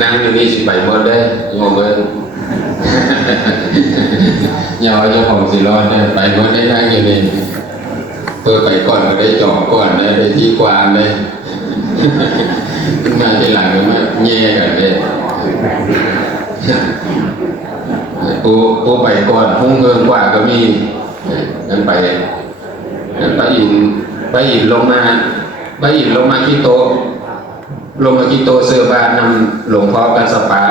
นั่งอยู่นี่สิไปหมดได้โยมเอ้ยยาวเจ้าของสิรอดเนี่ยไปหมดได้นั่งอยู่นี่เพื่อไปก่อนก็ได้จอบก่อนได้ได้ที่กวางได้มาที่หลังมาแย่กันได้ปูปูไปก่อนพุ่งเงินกว่าก็มีนั่นไปนั่นไปอินไปอินลงมาไปอินลงมาที่โต๊ะ ลงมาที่โตเสื้อบานนำหลวงพ่อกันสปา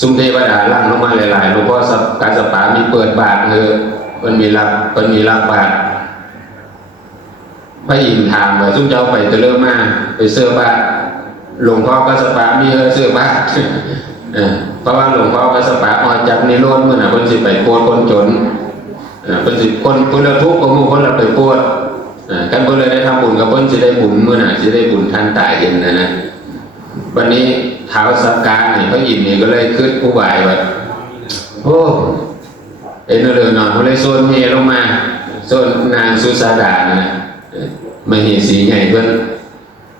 สุมเทวดาล่างลงมาหลายๆหลวงพ่อการสปามีเปิดบาทเออมันมีรับมันมีรับบาทไปอินถามว่าซุมเจ้าไปจะเริ่มมาไปเสื้อบ้านหลวงพ่อกันสปามีเออเสื้อบ้านเพราะว่าหลวงพ่อพรสปาออกจากนิโรธเมื่อน่ะเพิ่นสิไปโปวดคนจนเออเพิ่นสิคนเพิ่นละทุกข์ก็มู่เพิ่นละไปปวด กันเพิ่นเลยได้ทำบุญกับเพิ่นสิได้บุญเมื่อน่จะได้บุญทันตายเย็นนะนะวันนี้เท้าวสักการเนี่ยพระอินทร์เนี่ยก็เลยคิดผู้บายว่าโอ้เอ็นเรือนอนเพิ่นเลยโซนเมลงมาโซนนางสุสาดานะเออมเหสีใหญ่เพิ่อน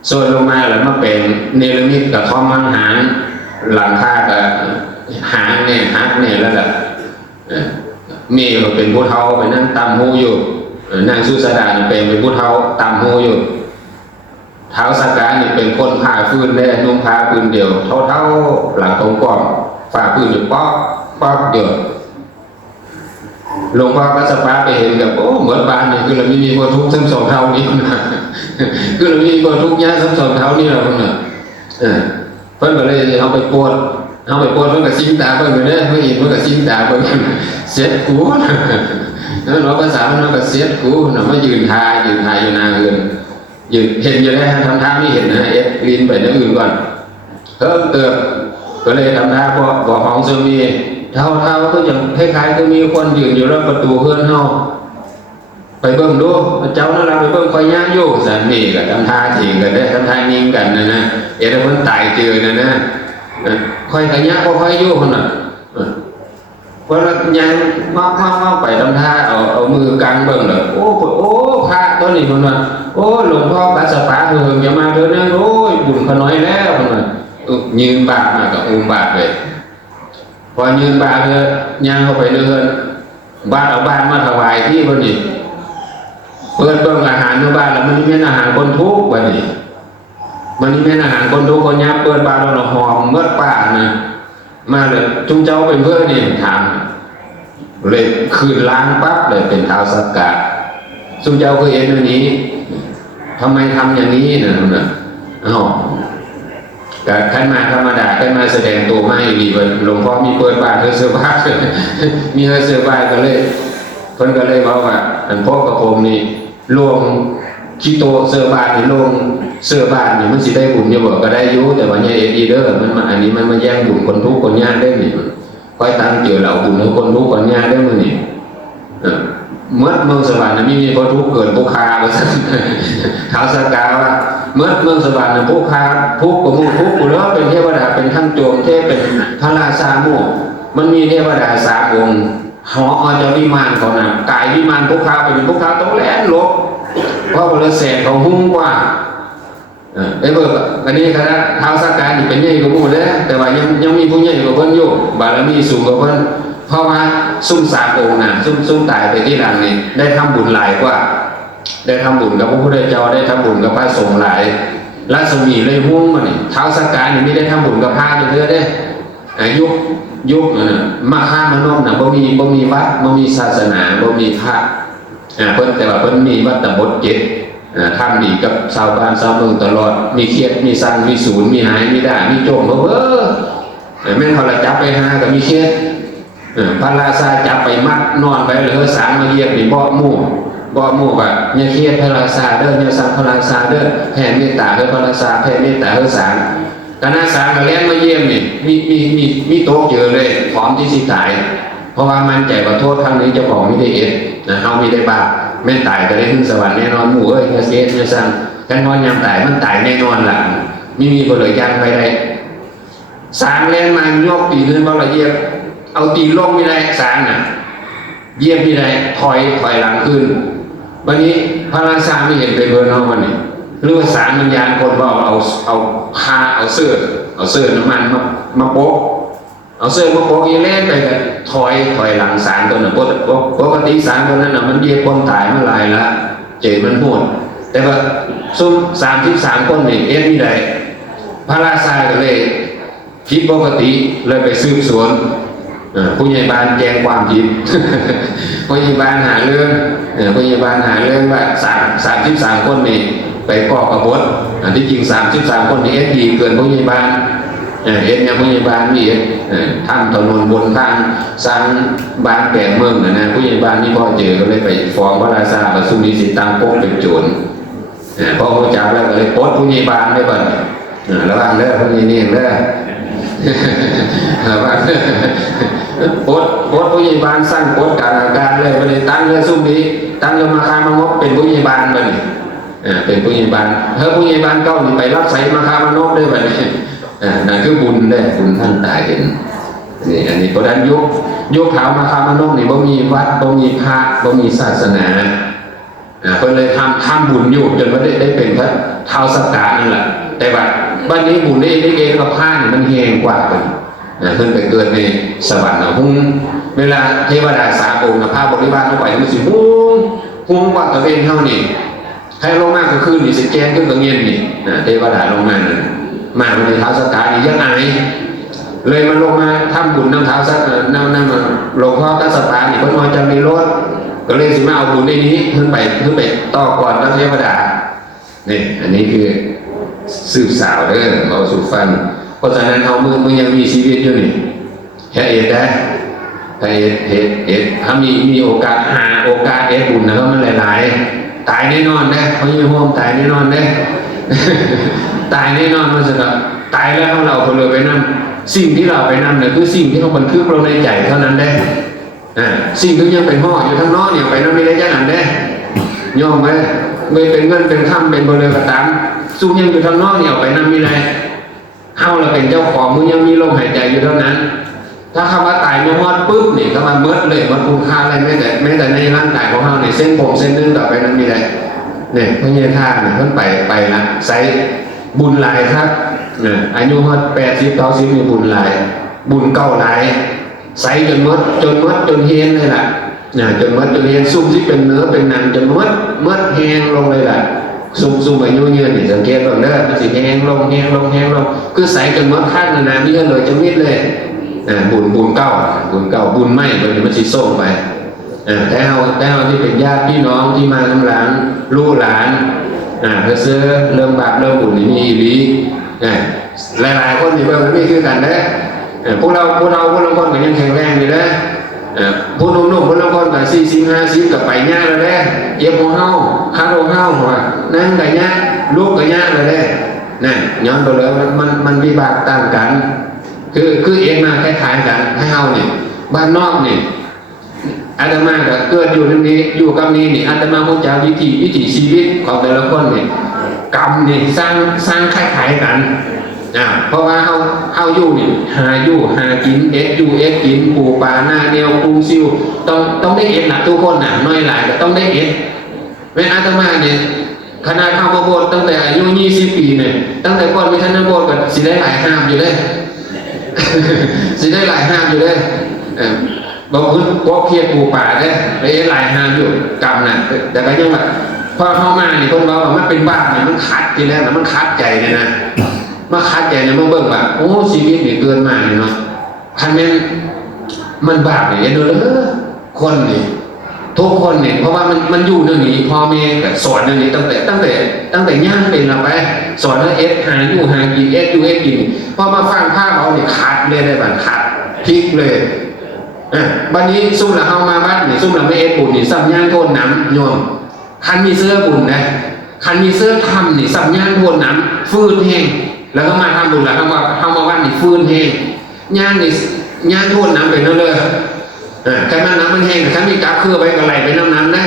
โซนลงมาแล้วมาเป็นเนรมิตกับท้อมมังหารหลังคากับหางเนี่ยฮักเนี่ยแล้วก็เอ่อเมีก็เป็นผู้เฒ่าไปนั่งตามหูอยู่ นางสุสดาเป็นเป็นผู้เฒ่าตามหูอยู่เท้าสกการนี่เป็นคนผ่าฟืนแน่นุ่งผ้าปืนเดียว เท่าเท่าหลังกองก่องฝ่าปืนอยู่ป๊อกป๊อกเดียวหลวงพ่อก็สปาไปเห็นกับโอ้เหมือนบ้านนี่คือเราไม่มีคนทุกข์ทั้งสองเท่านี้นะคือเราไม่มีคนทุกข์ยากทั้งสองเท่านี้เราคนน่ะเออเพิ่นก็เลยเอาไปปวดเอาไปปวดเพิ่นก็ซิมตาเพิ่นอยู่เด้อเพิ่นอีกเพิ่นก็ซิมตาเพิ่นเสียดกู นั่นเนาภาษามันก็เสียดกูน่ะมายืนทายืนทายอยู่น้าอื่นยืนเห็นอยู่ได้ทำท่าไม่เห็นนะเอ็ดลินไปนั่นอื่นก่อนเพิ่มเติมก็เลยทำท่าบ่บ่ของซึมีเท่าเท่าก็ยังคล้ายๆก็มีคนยืนอยู่รอบประตูเฮือนเฮาไปเบิ่งดูเจ้านั่นเราไปเบิ่งคอยย่างอยู่สันนี่กับทำท่าจริงกันได้ทำท่านิ่งกันนะนะเอ็ดมันตายเจอนะนะเออคอยกันย่างก็คอยอยู่คนน่ะ เออเพราะย่างมามามาไปทำท่าเอาเอามือกางเบิ่งเลยโอ้โอ้พระตัวนี้คนว่าโอ้หลวงพ่อปัสสปะเถิงอย่ามาเถิดนะโอ้ยบุญขน้อยแล้วคนว่าเอยืนบาทมากับอุ้มบาทเลยพอยืนบาทเลยย่างเข้าไปเดินบาทเอาบาทมาถวายที่คนนี้เปิดเบิ่งอาหารในบ้านแล้วมันนี่เป็นอาหารคนทุกข์วันนี้มันนี่เป็นอาหารคนทุกข์คนยากเปิดบ้านเราหอมเมื่อป่านะ มาเลยจุงเจ้าเป็นเพื่อนนี่ถามเลยคืนล้างปั๊บเลยเป็นเท้าสักกะจุงเจ้าเคยเห็นอันนี้ทำไมทำอย่างนี้นะนั่นน่ะอ้าวแต่ขันมาธรรมดาขันมาแสดงตัวไม่ดีวันหลวงพ่อมีเปิดบ้านเธอเสื้อผ้ามีเธอเสื้อผ้าก็เลยเพิ่นก็เลยบอกว่าอันพ่อกระผมนี่ลวง ขี้โตเสื้อบานนี่ลงเสื้อบานนี่มันสิได้บุญอยู่บ่ก็ได้ยู่แต่ว่าเนี่ยเอดีเด้อมันมาอันนี้มันมาแย่งบุญคนทุกคนยากได้นี่คอยตั้งเจอเราบุญให้คนทุกคนยากได้มือนี่เออเมื่อเมืองสวรรค์น่ะมีมีคนทุกข์เกิดผู้ค้าว่าซั่นท้าวสกาว่าเมื่อเมืองสวรรค์น่ะผู้ค้าทุกข์ก็หมู่ทุกข์กูแล้วเป็นเทวดาเป็นทั้งโจมเทพเป็นพระราชาหมู่มันมีเทวดาสามองค์หอเอาจ้าวิมานเขานะกายวิมานพวกข้าเป็นพวกข้าต้องแล่นลบ เพราะว่าเราแสงเขาหุ้มกว่าเออไอ้เบิกอันนี้คณะท้าวสักการนี่เป็นใหญ่กว่าหมู่เด้อแต่ว่ายังยังมีผู้ใหญ่กว่าเพิ่นอยู่บารมีสูงกว่าเพิ่นเพราะว่าซุ่มสามองค์น่ะซุ่มซุ่มตายไปที่หลังนี่ได้ทำบุญหลายกว่า ได้ทำบุญกับพระพุทธเจ้าได้ทำบุญกับพระสงฆ์หลายรัศมีเลยหุ้มมานี่ท้าวสักการนี่ไม่ได้ทำบุญกับพระอยู่เด้อเด้อายุยุคนั้นน่ะมาฆ่ามานพน่ะบ่มีบ่มีวัดบ่มีศาสนาบ่มีพระ เพิ่นแต่ว่าเพิ่นมีวัดตบทเจ็ดอ่าทำดีกับชาวบ้านชาวเมืองตลอด มีเครียดมีสั่งมีศูนย์มีหายมีด่ามีโจมเพ้อเออแม่นเขาละจับไปหาก็มีเครียดพระราชาจับไปมัดนอนไปเหลือสางมาเยียบนี่บ่หมู่บ่หมู่ว่าอย่าเครียดพระราชาเด้ออย่าสั่งพระราชาเด้อแผ่เมตตาให้พระราชาแผ่เมตตาให้สางคณะสามก็เลี้ยงมาเยี่ยมนี่มีมีมีมีโต๊ะเยอะเลยพร้อมที่สิตาย เพราะว่ามันใจว่าโทษครั้งนี้จ้าของไม่ได้เอ็ดนะเขาไม่ได้บาปแม่นตายก็ได้ขึ้นสวรรค์แน่นอนหมู่เอ้ยเงาเสียเงาสั่งกันนอนยามตายมันตายแน่นอนล่ะไม่มีคนเลยยังไปได้สางเลี้ยงมายกตีขึ้นบ่ละเยียบเอาตีลงไม่ได้สางน่ะเยียบไม่ได้ถอยถอยหลังขึ้น วันนี้พระราชาไม่เห็นไปเบอร์น้องวันนี้หรือว่าสารวิญญาณคนว่าเอาเอาผ้าเอาเสื้อเอาเสื้อน้ำมันมามาโป๊ะ เอาเสื้อมาโป๊ะอีเล่ไปกันถอยถอยหลังสารตัวนั้นปกติปกติสารตัวนั้นน่ะมันเยียคนตายมาหลายละเจมันโหดแต่ว่าซุ่มสามสิบสามคนนี่เอ็นนี่ไดพระราชาก็เลยผิดปกติเลยไปสืบสวนผู้ใหญ่บ้านแจ้งความผิดผู้ใหญ่บ้านหาเรื่องผู้ใหญ่บ้านหาเรื่องว่าสามสามสิบสามคนนี่ไปก่อกบฏอันที่จริงสามสิบสามคนนี่เอ็ดดีเกินผู้ใหญ่บ้าน เอ่อเอ็นยผู้ใหญ่บ้านนี่เอ็ดเอ่อทำถนนบนทางสร้างบ้านแปลงเมืองนะนะผู้ใหญ่บ้านนี่พอเจอก็เลยไปฟ้องพระราชาว่าสุนีสิตังโป๊กเป็นโจรเอ่อพอเขาจับแล้วก็เลยปลดผู้ใหญ่บ้านได้บ่เนี่ยเอ่อระวังเด้อผู้ใหญ่นี่เด้อระวังเด้อโพสโพสผู้ใหญ่บ้านสร้างโพสการอาการเลยไปเลยตั้งเลยซุ่มนี้ตั้งเลยมาคามางบเป็นผู้ใหญ่บ้านไปนี่อ่าเป็นผู้ใหญ่บ้านเฮ้ยผู้ใหญ่บ้านก้านี่ไปรับใส่มาคามานบด้วยไปนี่ อ่านั่นคือบุญเลยบุญท่านตายเห็นนี่อันนี้เพราะนั้นยุคยุคขาวมาคามานบนี่บ่มีวัดบ่มีพระบ่มีศาสนาอ่าเพิ่นเลยทำทำบุญอยู่จนว่าได้ได้เป็นพระเท้าวสักกานั่นแหละแต่ว่าบัดนี้บุญได้ได้เองกับผ้านี่มันแหงกว่าไปนะขึ้นไปเกิดในสวรรค์นะหุ้งเวลาเทวดาสาองค์นะพาบริวารเข้าไปมันสิหุ้งหุ้งกว่าตะเวนเท่านี้ให้ลงมากก็คือนี่สิแกงขึ้นกับเงียนนี่นะเทวดาลงมานะ มาในเท้าสกานี่ยังไงเลยมันลงมาทำบุญน้ำเท้าสักน้ำน้ำหลวงพ่อกัสปานี่เพิ่นมาจะมีรถก็เลยสิมาเอาบุญในนี้ขึ้นไปขึ้นไปต่อก่อนนักเทวดานี่อันนี้คือสืบสาวเด้อเราสู่ฟังเพราะฉะนั้นเอามือมึงยังมีชีวิตอยู่นี่แค่เอ็ดได้ถ้าเอ็ดเอ็ดเอ็ดถ้ามีมีโอกาสหาโอกาสเอ็ดบุญนะครับมันหลาย ๆ ตายแน่นอนนะเขายังห่วงตายแน่นอนนะ ตายแน่นอนมันจะตายแล้วเราคนเลยไปนั่งสิ่งที่เราไปนั่งเนี่ยคือสิ่งที่เขาบันทึกลงในใจเท่านั้นได้อ่าสิ่งที่ยังเป็นห่ออยู่ข้างนอกเนี่ยไปนั่งไม่ได้ยังนั้นได้ยอมไหมไม่เป็นเงินเป็นข้ามเป็นบริเวณกระตามสู้ยังอยู่ข้างนอกเนี่ยไปนั่งไม่ได้เฮาเราเป็นเจ้าของมึงยังมีลมหายใจอยู่เท่านั้น ถ้าคำว่าตายมันมอดปุ๊บเนี่คำว่าเมิดเลยมันคุณค่าอะไรไม่แต่ไม่แต่ในร่างกายของเฮาเนี่ยเส้นผมเส้นนึงต่อไปนั้นมีอะไรเนี่ยพระเยท่าเนี่ยเพิ่นไปไปละใส บุญหลายครับอายุฮอดแปดสิบเก้าสิบมีบุญหลาย บุญเก้าหลายใสจนมดจนมดจนเฮียนเลยล่ะนี่ยจนมดจนเฮียนซุ่มที่เป็นเนื้อเป็นหนังจนมดมดแห้งลงเลยล่ะซุ่มซุ่มอายุยืนนี่สังเกตก่อนเด้อมันสิแห้งลงแห้งลงแห้งลงคือใสจนมดข้างนานๆนี่ก็เลยจะมิดเลยบุญบุญเก้าบุญเก้าบุญไม่ตัวนี้มันสิส่งไปแต่เฮาแต่เฮาที่เป็นญาติพี่น้องที่มากำหลังลูกหลาน อ่าเพื่อซื้อเรื่องบาปเรื่องบุญนี่มีอีหลีอ่าหลายๆคนนี่เบิ่งมันมีคือกันเด้อเออพวกเราพวกเราพวกเราคนก็ยังแข็งแรงอยู่เด้อเอ่อผู้หนุ่มๆผู้ละคนกับสี่สิบห้าสิบกับไปย่าแล้วแด้เย็บของเฮาคาโรงเฮาหัวนั่งกับย่าลูกกับย่าแล้วแด้นั่นย้อนไปเลยมันมันมันวิบากต่างกัน คือคือเองมาคล้ายๆกันให้เฮาเนี่ยบ้านนอกเนี่ย อาตมาก็เกิดอยู่ตรงนี้อยู่กับนี้นี่อาตมาคงจะวิถีวิถีชีวิตของแต่ละคนเนี่ยกรรมเนี่ยสร้างสร้างคล้ายๆกันอ่าเพราะว่าเฮาเฮาอยู่นี่หาอยู่หากินเอ็ดอยู่เอ็ดกินปูปลาหน้าเดียวปูซิวต้องต้องได้เอ็ดนะทุกคนน่ะน้อยหลายก็ต้องได้เอ็ดเว้นอาตมาเนี่ยขนาดเข้ามาโบสตั้งแต่อายุ20ปีเนี่ยตั้งแต่ก่อนมีท่านโบสถ์ก็สิได้หลายห้ามอยู่เลยสิได้หลายห้ามอยู่เลย บางคนก็เครียดปูป่าได้ไปหลายหามอยู่กรรมน่ะแต่ก็ยังแบบพอเข้ามาเนี่ยคนบอกว่ามันเป็นบาปเนี่ยมันขัดทีแรกนะมันขัดใจเนี่ยนะมาคัดใจเนี่ยมาเบิ่งว่าโอ้ชีวิตนี่เกินมาเนี่ยเนาะคันแม่มันบาปเนี่ยดูเลยคนเนี่ยทุกคนเนี่ยเพราะว่ามันมันอยู่เรื่องนี้พ่อแม่ก็สอนเรื่องนี้ตั้งแต่ตั้งแต่ ตั้งแต่ย่างเป็นเราไปสอนว่าเอสหาอยู่หากินเอสอยู่เอสกินพอมาฟังภาพเอาเนี่ยขาดเลยได้บ้างขาดพลิกเลย อะวันนี้ซุ่มละเฮามาบ้านนี่ซุ่มละไม่เอสบุญนี่สัมย่างโทษน้ำโยมคันมีเสื้อบุญนะคันมีเสื้อทำนี่สัมย่างโทษน้ำฟืนแห้งแล้วก็มาทำบุญแล้วก็มาทำมาวันนี่ฟื้นแห้งย่างนี่ย่างโทษน้ำไปนั่นเลยอ่าแค่นั้นน้ำมันแห้งแต่มีกาเครือไว้ก็ไหลไปน้ำน้ำนะ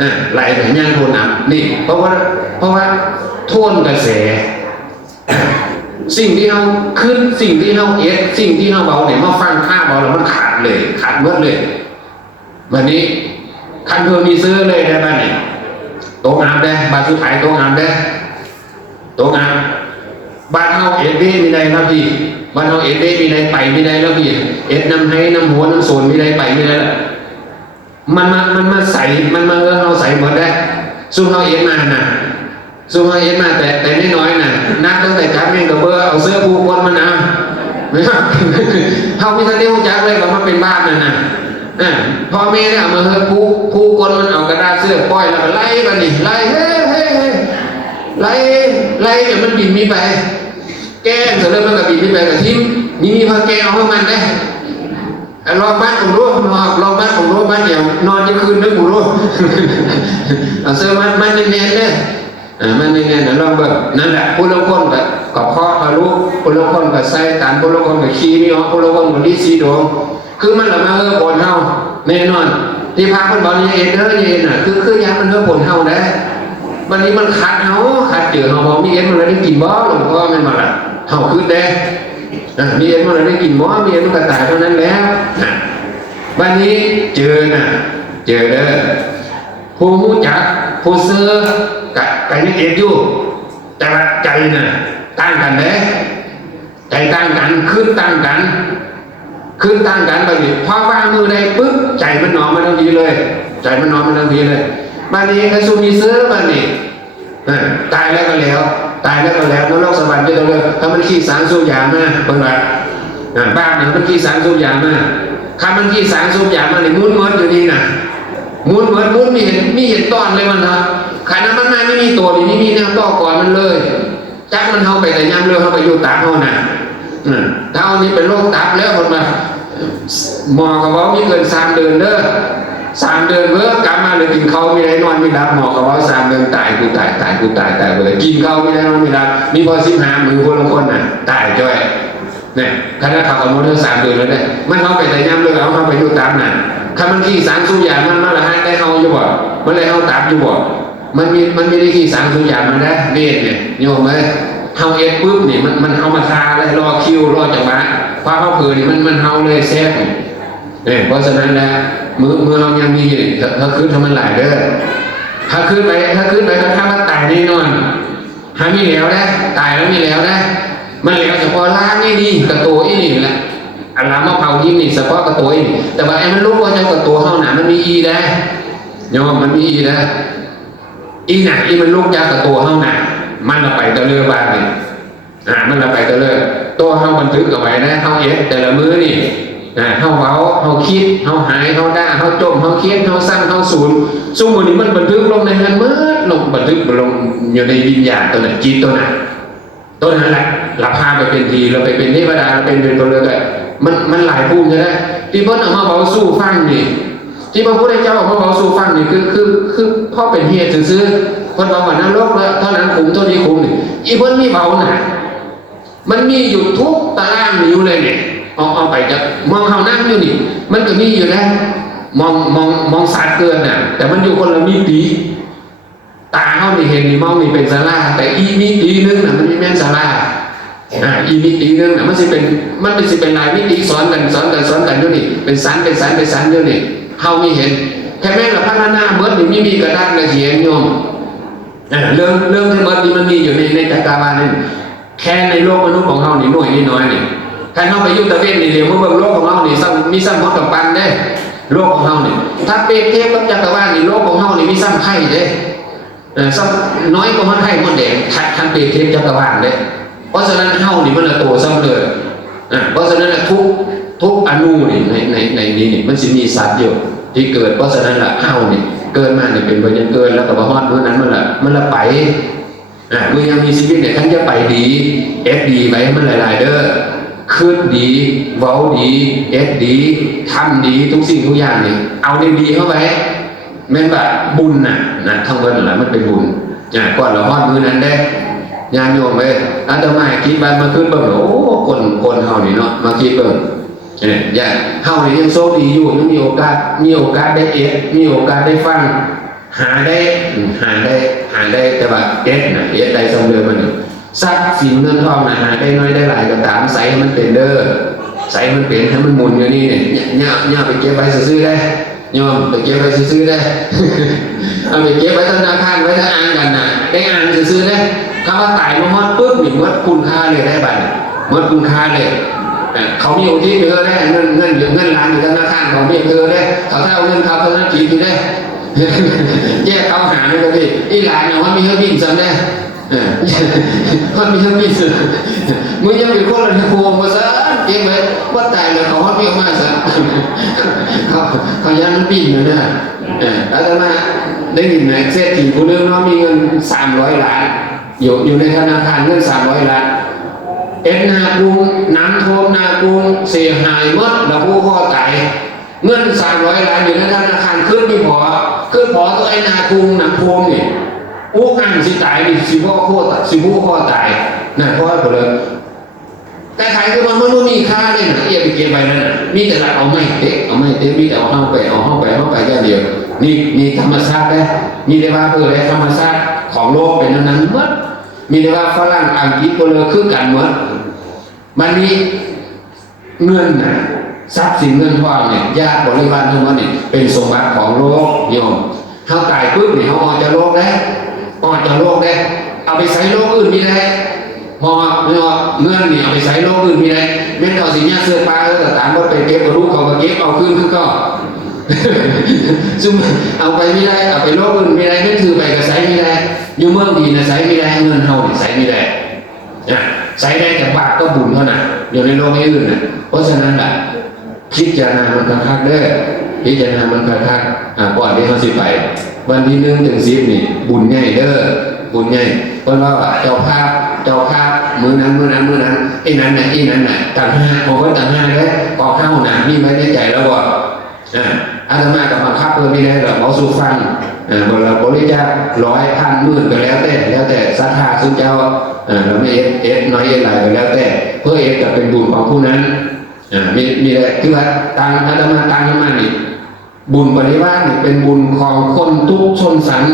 อ่าไหลไปย่างโทษน้ำนี่ เพราะว่าเพราะว่าโทษกระแส สิ่งที่เราขึ้นสิ่งที่เราเอสสิ่งที่เราเบาเนี่ยมาฟังค่าเบาแล้วมันขาดเลย ขาดเมื่อเลยวันนี้คันเพื่อมีซื้อเลยได้ไหมเนี่ยโตงามได้บาสุดท้ายโตงามได้โตัวงานบ้านเฮาเอ็ดเด้มีใดแล้วพี่บ้านเฮาเอ็ดเด้มีใดไปมีใดแล้วพี่เอ็ดนำให้น้ำหัวน้ำโซนมีใดไปมีใดล่ะมันมามันมาใส่มันมาเออเฮาใส่หมดได้สู้เฮาเอ็ดมาน่ะสู้เฮาเอ็ดมาแต่แต่น้อยๆน่ะน เฮามีทันได้รู้จักเลยว่ามันเป็นบ้านนั่นน่ะพ่อแม่เนี่ยมาเฮ้ยผู้ผู้คนมันเอากระดาษเสื้อปล่อยแล้วก็ไล่กันนี่ไล่เฮ้เฮ้เฮ้ไล่ไล่เดี๋ยมันบินมีไป แก้เสร็จแล้วมันก็บินมีไปกับทิมมีมีพาแกเอาให้มันได้ลองบ้านผมรู้ลองลองบ้านผมรู้บ้านเดียวนอนจะคืนนึกผมรู้เอาเสื้อมันมันเนียนๆเนี่ยมันเนียนๆเดี๋ยวลองเบิ่งนั่นแหละผู้ลางคนก็ กับพ่อทะลุผู้ลางคนก็ใส่ตานผู้ลางคนก็ขี้ไม่ออกผู้ลางคนก็ดีสีดวงคือมันละมาเออผลเฮาแน่นอน ที่พาคนบอกนี่เอ็นเด้อนี่เอ็นน่ะคือคือยามันเออผลเฮาได้วันนี้มันขัดเฮาขัดเจือเฮาบอกมีเอ็นมันได้กินบ่หลวงพ่อแม่นบ่ล่ะเฮาคือได้อะมีเอ็นมันได้กินบ่มีเอ็นมันก็ตายเท่านั้นแล้ววันนี้เจอน่ะ เจอเด้อผู้รู้จักผู้ซื้อกะกะยังเอ็นอยู่แต่ใจน่ะ ต่างกันเด้ใจต่างกันขึ้นต่างกัน ขึ้นต่างกันไปดิพอวางมือได้ปุ๊บใจมันนอนมาทันทีเลย ใจมันนอนมาทันทีเลยบานนี้ใครสูมีซื้อบ้านนี้อ่ตายแล้วก็แล้ว ตายแล้วก็แล้วนรกสวรรค์จะต้องเลยถ้ามันขี้สางสูบยามาเบิ่งว่าบ้านนั้นมันขี้สางสูบยามาถ้ามันขี้สางสูบยามาเนี่ยมุนมดอยู่นี่น่ะมุนเหมือนมุนมีเห็นมีเห็นตอนเลยมันนะขณะมันมาไม่มีตัวนี่ไม่มีแนวต่อก่อนมันเลย จักมันเข้าไปแต่ย่ำเรื่องเข้าไปอยู่ตาเขาน่ะถ้าเอานี้เป็นโรคตับแล้วคนมาหมอกับว่ามีเกินสามเดือนเด้อสามเดือนเมื่อกลับมาเลยกินข้าวไม่ได้นอนไม่หลับหมอกับว่าสามเดือนตายกูตายตายกูตายตายไปเลยกินข้าวไม่ได้นอนไม่หลับมีพอสิบห้ามือคนละคนน่ะตายจ้อยเนี่ยคณะข่าวกับมดเรื่องสามเดือนแล้วเนี่ยมันเข้าไปแต่ย่ำเลยเอาเข้าไปอยู่ตามน่ะถ้ามันขี้สารสูบยามันมันละให้ได้เอาอยู่บ่มันเลยเอาตามอยู่บ่ มันมีมันม่ได้ขี้สารสูบยามันได้เวทเนี่ยโยมไหมเฮาเอ็ดปุ๊บเนี่ยมันมันเอามาทาเลยรอคิวรอจังหวะพอเข้าเผือนี่มันมันเฮาเลยแซ่บเนี่ยเพราะฉะนั้นนะมือมือเรายังมีอยู่ถ้าขึ้นทำมันหลายเด้อถ้าขึ้นไปถ้าขึ้นไปถ้าข้ามันตายแน่นอนหามีแล้วนะตายแล้วมีแล้วนะ มันแล้วเฉพาะล่างนี่นี่กระโตอีนี่แหละอันลามะเผายิ้มนี่เฉพาะกระโตอีนี่แต่ว่าไอ้มันรู้ว่าเจ้ากระโตเฮาหนามันมีอีได้ยอมมันมีอีได้ อีหนักอีมันลูกยากกับตัวเฮาหนักมันละไปตะเลือบ้างนี่อ่ามันละไปตะเลือตัวเฮาบันทึกเอาไว้นะเฮาเอ็ดแต่ละมือนี่อ่าเฮาเว้าเฮาคิดเฮาหายเฮาด่าเฮาจมเฮาเครียดเฮาสร้างเฮาสูญซุ่มมือนี้มันบันทึกลงในนั้นมืดลงบันทึกลงอยู่ในวิญญาณตัวนั้นจิตตัวนั้นตัวนั้นแหละเราพาไปเป็นทีเราไปเป็นเทวดาเราเป็นเป็นตัวเลือกมันมันหลายภูมิใช่ไหมที่เพิ่นเอามาเบาสู้ฟังนี่ ที่พระพุทธเจ้าบอกว่าเขาสู่ฟังนี่คือคือคือพ่อเป็นเหตุซื้อคนบอกว่านรกแล้วเท่านั้นคุ้มเท่านี้คุ้มนี่อีเพิ่นมีเบาหนามันมีอยู่ทุกตารางนิ้วเลยเนี่ยเอาเอาไปจะมองเขานั่งอยู่นี่ มันก็มีอยู่แล้วมองมองมองสาดเกินน่ะ แต่มันอยู่คนละมิติตาเขานี่เห็นนี่มองนี่เป็นสาราแต่อีมิตินึงน่ะมันไม่แม่นสาราอ่าอีมิตินึงน่ะมันสิเป็นมันเป็นสิเป็นลายมิติสอนกันสอนกันสอนกันอยู่นี่เป็นสันเป็นสันเป็นสันอยู่นี่ เฮามีเห็น แค่แม่ละพัฒนาเบิดนี่มีมีกระด้านกระเขียนโยมเออเรื่องเรื่องที่เบิดนี่มันมีอยู่ในในจักรวาลนี่แค่ในโลกมนุษย์ของเฮานี่หน่วยนี่น้อยนี่ถ้าเฮาไปยุตะเวนนี่เดี๋ยวเบิ่งโลกของเฮานี่ซ้ำมีซ้ำฮอดกับปันเด้โลกของเฮานี่ถ้าเปรียบเทียบกับจักรวาลนี่โลกของเฮานี่มีซ้ำไข่เด้เออซ้ำน้อยกว่ามันไข่มดแดงคันคันเปรียบเทียบจักรวาลเด้เพราะฉะนั้นเฮานี่มันละโตซ้ำเลยเพราะฉะนั้นทุก ทุกอนูนี่ในในในนี้นี่มันสิมีสัตว์อยู่ที่เกิดเพราะฉะนั้นละเฮ้าเนี่ยเกิดมาเนี่ยเป็นไปยังเกินแล้วก็บ่ฮอดเมื่อนั้นมันละมันละไปอ่าเมื่อยังมีชีวิตเนี่ยท่านจะไปดีเอฟดีไปให้มันหลาย ๆ เด้อคืดดีเว้าดีเอฟดีทำดีทุกสิ่งทุกอย่างเนี่ยเอาในดีเข้าไปแม่นแบบบุญน่ะนะทั้งวันหละมันเป็นบุญอ่าก่อนเราฮอดมื้อนั้นได้ญาติโยมเอ้ยอาตมาคิดบ้านมาขึ้นเบิ่งโอ้คนคนเฮานี่เนาะมาคิดเบิ่ง อย่างเฮานี่ยังโชคดีอยู่ยังมีโอกาสมีโอกาสได้เอ็ดมีโอกาสได้ฟังหาได้หาได้หาได้แต่ว่าเอ็ดนะเอ็ดได้สำเร็จมันทรัพย์สินเงินทองนะหาได้น้อยได้หลายก็ตามใส่มันเป็นเด้อใส่มันเป็นให้มันหมุนอยู่นี่เนี่ยเนี่ยเนี่ยไปเก็บไว้ซื้อได้โยมไปเก็บไว้ซื้อได้เอาไปเก็บไว้ธนาคารไว้ถ้าอ่านกันนะได้อ่านซื้อได้คำว่าตายมาฮอดปุ๊บนี่หมดคุณค่าเลยได้บัดนี้หมดคุณค่าเลย เขามีอุทิศไปเธอได้เงินเงินเงินล้านอยู่ธนาคารเขามีเธอได้เขาถ้าเอาเงินเขาเท่านั้นจีบได้แยกเขาหาเลยก็ดีอีหลานเนี่ยว่ามีเธอบินซ้ำได้เออว่ามีเฮอร์บินมึงยังเป็นคนละพวงมาซะเก็บไว้ว่าตายเลยเขาว่ามีออกมาซะเขาเขายันมันบินอยู่นะเออแล้วแต่มาได้ยินไหมเศรษฐีคนนึงเนาะมีเงินสามร้อยล้านอยู่อยู่ในธนาคารเงินสามร้อยล้าน เอ็นนากรุงน้ำท่วมนากรุงเสียหายมดแล้วผู้พ่อตายเงินสามร้อยล้านอยู่ในธนาคารขึ้นไม่พอขึ้นพอตัวไอ้นากรุงน้ำท่วมนี่อู้อันสิตายดิสิพ่อพ่อตายสิผู้พ่อตายน่ะพ่อไปเลยแต่ขายคือมันมันบ่มีค่าเลยนะเอียไปเก็บไปนั่นน่ะมีแต่ละเอาไม่เต็กเอาไม่เต็กมีแต่เอาเข้าไปเอาเข้าไปเอาเข้าไปแค่เดียวนี่นี่ธรรมชาติได้มีแต่ว่าเออธรรมชาติของโลกเป็นนั้นนั้นหมด มีแต่ว่าฝรั่งอังกฤษก็เลยคือกันหมดมันมีเงินนะทรัพย์สินเงินทองเนี่ยญาติบริวารทั้งหมดเนี่ยเป็นสมบัติของโลกโยมเขาตายปุ๊บเนี่ยเขาออกจากโลกได้ออกจากโลกได้ เอาไปใช้โลกอื่นไม่ได้พอเนาะเงื่อนนี่ยเอาไปใช้โลกอื่นมีไรแม่นเอาสิญาเสื้อปลาแล้วแต่ตามรถไปเก็บกับลูกเขาก็เก็บเอาขึ้นขึ้นก็ ซุ่มเอาไปไม่ได้เอาไปโลกอื่นไม่ได้ไม่ถือไปก็ใช้ไม่ได้อยู่เมืองดีนะใช้ไม่ได้เงินเฮานี่ใช้ไม่ได้นะใช้ได้แต่บาปก็บุญเท่านั้นอยู่ในโลกอื่นนะเพราะฉะนั้นแหละพิจารณามันคักเด้อพิจารณามันคักอ่าก่อนที่เขาสิไป วันที่หนึ่งถึงสิบนี่ บุญใหญ่เด้อบุญใหญ่เพราะว่าเจ้าภาพเจ้าภาพมือนั้นมือนั้นมือนั้นไอ้นั้นน่ะไอ้นั้นน่ะต่างห้าผมก็ต่างห้าเด้อพอข้าวหนามีไว้ในใจแล้วว่า อาตมากับบังคับเพื่อไม่ได้หรอกเอาสู่ฟังอ่าบริบริจาคร้อยพันหมื่นก็แล้วแต่แล้วแต่ศรัทธาสุเจ้าเราไม่เอฟเอฟน้อยเอฟหลายก็แล้วแต่ เพื่อเอฟจะเป็นบุญของผู้นั้นมีมีอะไรคือว่าตังอาตมาตังอาตมานี่บุญปริวารนี่เป็นบุญของคนทุกชนสัน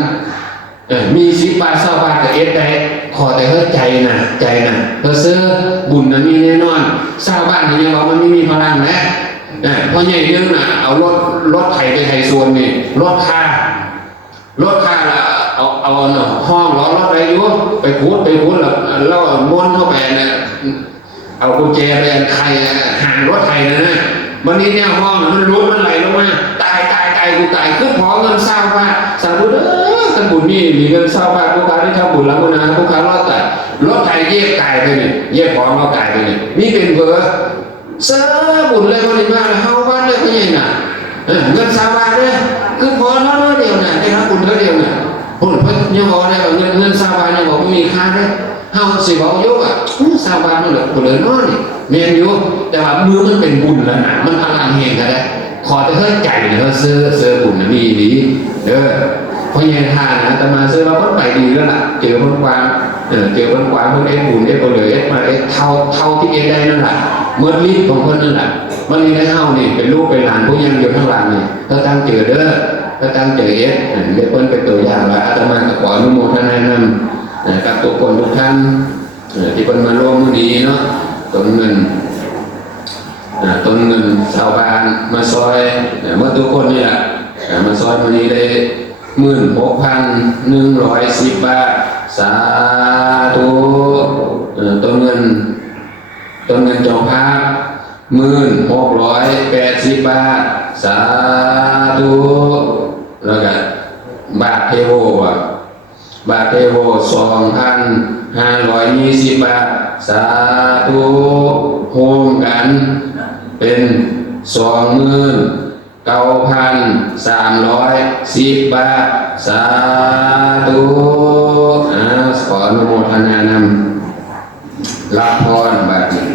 มีสิบบาทเศร้าบาทกับเอฟได้ขอแต่เฮ้ใจนะใจนะเพื่อซื้อบุญนั้นมีแน่นอนเศร้าบ้านนี่ยังบอกมันไม่มีพลังนะ เพราะใหญ่เรื่องน่ะเอารถรถไถไปไถส่วนนี่รถค่ารถค่าละเอาเอาเนาะห้องล้อรถอะไรอยู่ไปพูดไปพูดแล้วแล้วม้วนเข้าไปนะเอากุญแจไปอันใครห่างรถไถนะนะวันนี้เนี่ยห้องน่ะมันรุดมันไหลลงมาตายตายตายกูตายคือพอเงินเศร้าว่าสาธุเด้อท่านบุญนี่มีเงินเศร้าว่าผู้ค้าได้ทำบุญแล้วนะผู้ค้ารอดแต่รถไถเย็บตายไปนี่เย็บพร้อมเราตายไปนี่นี่เป็นเบอร์ เสื้อบุญเลยคนนี้มาแล้วเฮาบ้านเลยก็ยังน่ะเงินสาบาทเลยคือพอเท่าเดียวน่ะได้รับบุญเท่าเดียวน่ะพุ่นเพิ่นยังบอกได้ว่าเงินเงินสาบาทยังบอกมีค่าเด้เฮาสิบอกยกอะสาบาทมันเหลือผู้เลือน้อยนี่แม่นอยู่แต่ว่ามือมันเป็นบุญแล้วนะมันพลังเฮงก็ได้ขอแต่เฮ็ดใจเฮาซื้อซื้อบุญมีดีเด้อพราะยังทานนะแต่มาซื้อเราก็ไปดีแล้วล่ะ เจอคนกวางเออเจอคนกวางคนเอ็ดบุญเอ็ดบ่เลือเอ็ดมาเอ็ดเท่าเท่าที่เอ็ดได้นั่นแหละ เมื่อลิ้นของคนนั่นแหละมันนี่ได้เฮานี่เป็นลูกเป็นหลานผู้ยังอยู่ข้างหลังนี่ถ้าตั้งเจอเด้อถ้าตั้งเจอเอสเดี๋ยวเพิ่นเป็นตัวอย่างว่าอาตมาก็ขออนุโมทนานำกับทุกคนทุกท่านที่เพิ่นมาร่วมมือนี้เนาะต้นเงินต้นเงินชาวบ้านมาซอยเมื่อทุกคนนี่แหละมาซอยมือนี้ได้หมื่นหกพันหนึ่งร้อยสิบบาทสาธุต้นเงิน ต้นเงินจองภาพหมื่นหกร้อยแปดสิบบาท สาธุแล้วก็บาทเทโวอะบาทเทโวสองพันห้าร้อยยี่สิบบาท สาธุโฮมกัน เป็นสองหมื่นเก้าพันสามร้อยสิบบาท สาธุอ่าขออนุโมทนานำรับพรบัดนี้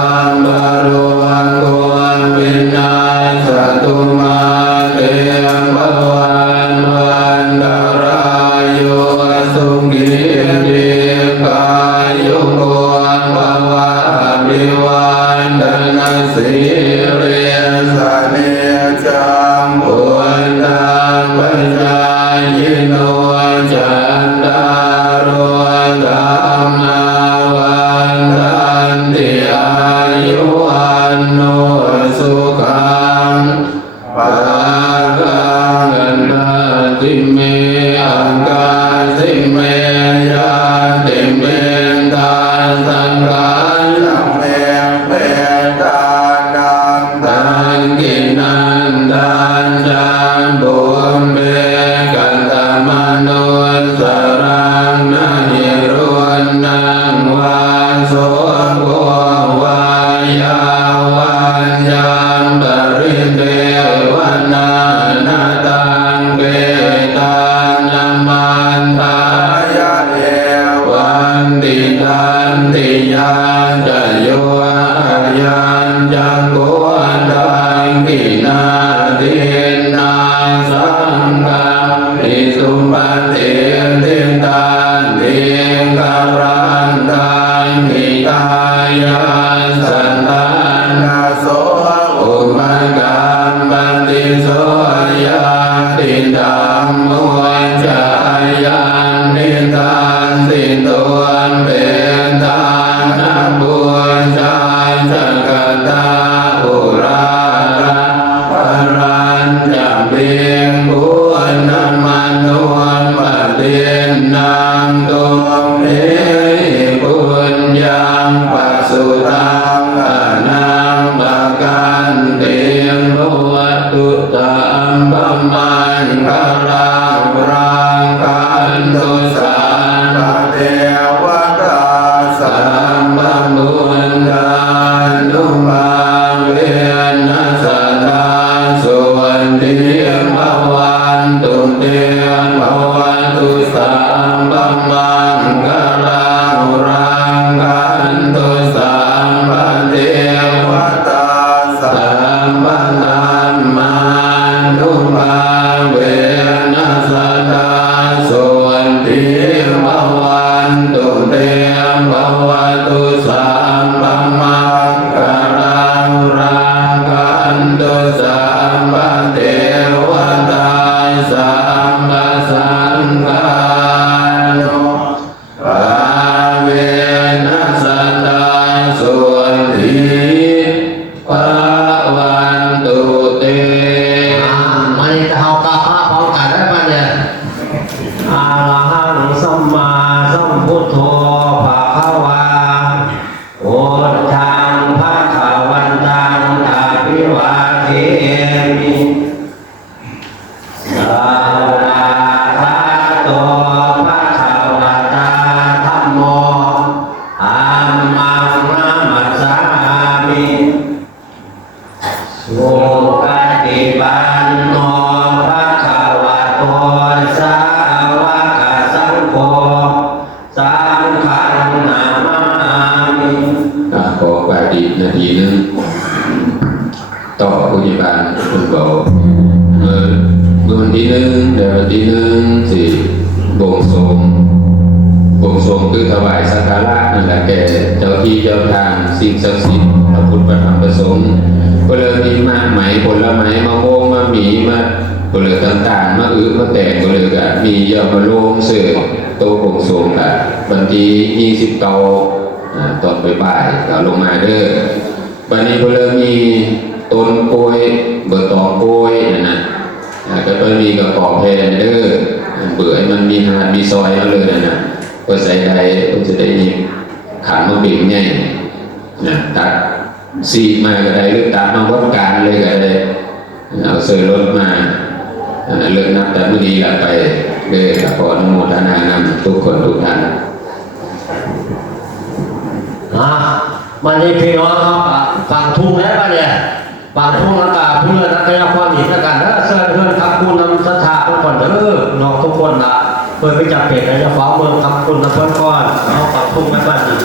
ง การันตังหิตายาสันตันนา ต่อผู้ใหญ่บ้านคุณบอกเอเมื่อวันที่หนึ่งเดือนวันที่หนึ่งสี่บวงสรงบวงสรงคือถวายสักการะนั่นแหละแก่เจ้าที่เจ้าทางสิ่งศักดิ์สิทธิ์พระพุทธพระธรรมพระสงฆ์ก็เลยมีมากไหมผลไม้มะม่วงมะหมี่มาก็เลยต่างๆมาอื้อมาแต่งก็เลยก็มีเยอะมาลงเสือโตบวงสรงกันวันที่ยี่สิบเก้าอ่าตอนบ่ายๆก็ลงมาเด้อวันนี้ก็เริ่มมี ต้นกล้วยเบอร์ตองกล้วยนะนะอ่าก็ไปมีกระกอบแพนเด้ออ่าเบื่อมันมีหาดมีซอยมาเลยนะนะก็ใส่ใดก็จะได้มีขันมาบิ่งไงนะตัดซีมาก็ได้หรือตัดมาวัดการเลยก็ได้เอาเสื้อรถมาเลิกนับแต่เมื่อนี้ละไปเด้อขออนุโมทนานำทุกคนทุกท่านอ่ามันนี่พี่น้องครับอะฝั่งทุ่งแล้วปะเนี่ย ฝั่งทุ่งอากาศเพื่อนักเรียนความหนีกันนะเสื้อเพื่อนครับคุณนำสถาทุกคนเด้อน้องทุกคนละเพื่อไปจับเป็ดในฟ้าเมืองครับคุณนำเพื่อนก่อนเอาปักทุ่งแล้วปะนี่